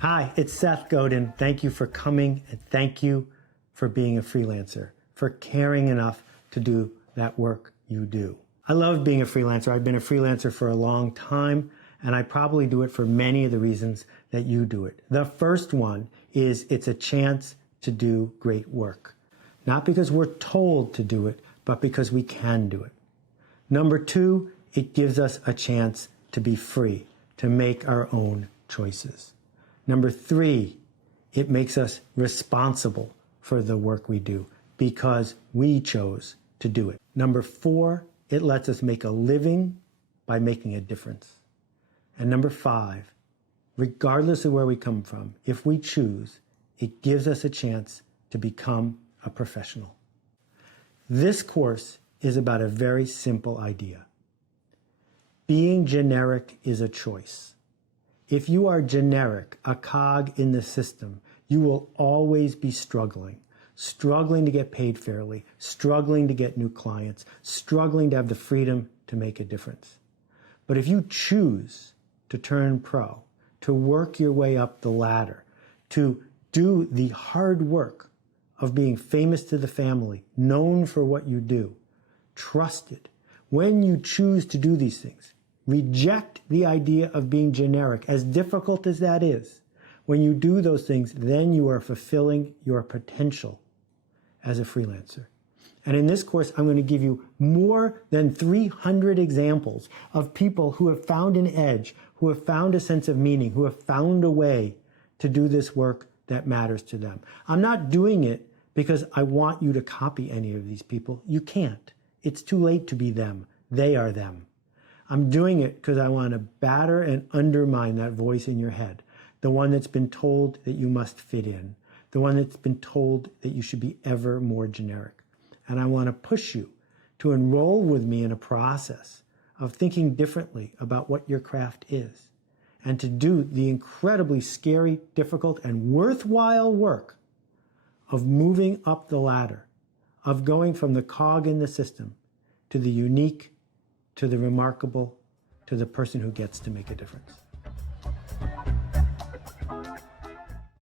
Hi, it's Seth Godin. Thank you for coming, and thank you for being a freelancer, for caring enough to do that work you do. I love being a freelancer. I've been a freelancer for a long time, and I probably do it for many of the reasons that you do it. The first one is it's a chance to do great work. Not because we're told to do it, but because we can do it. Number two, it gives us a chance to be free, to make our own choices. Number three, it makes us responsible for the work we do because we chose to do it. Number four, it lets us make a living by making a difference. And number five, regardless of where we come from, if we choose, it gives us a chance to become a professional. This course is about a very simple idea. Being generic is a choice. If you are generic, a cog in the system, you will always be struggling to get paid fairly, struggling to get new clients, struggling to have the freedom to make a difference. But if you choose to turn pro, to work your way up the ladder, to do the hard work of being famous to the family, known for what you do, trusted, when you choose to do these things, reject the idea of being generic, as difficult as that is. When you do those things, then you are fulfilling your potential as a freelancer. And in this course, I'm going to give you more than 300 examples of people who have found an edge, who have found a sense of meaning, who have found a way to do this work that matters to them. I'm not doing it because I want you to copy any of these people. You can't. It's too late to be them. They are them. I'm doing it because I want to batter and undermine that voice in your head, the one that's been told that you must fit in, the one that's been told that you should be ever more generic. And I want to push you to enroll with me in a process of thinking differently about what your craft is, and to do the incredibly scary, difficult, and worthwhile work of moving up the ladder, of going from the cog in the system to the unique, to the remarkable, to the person who gets to make a difference.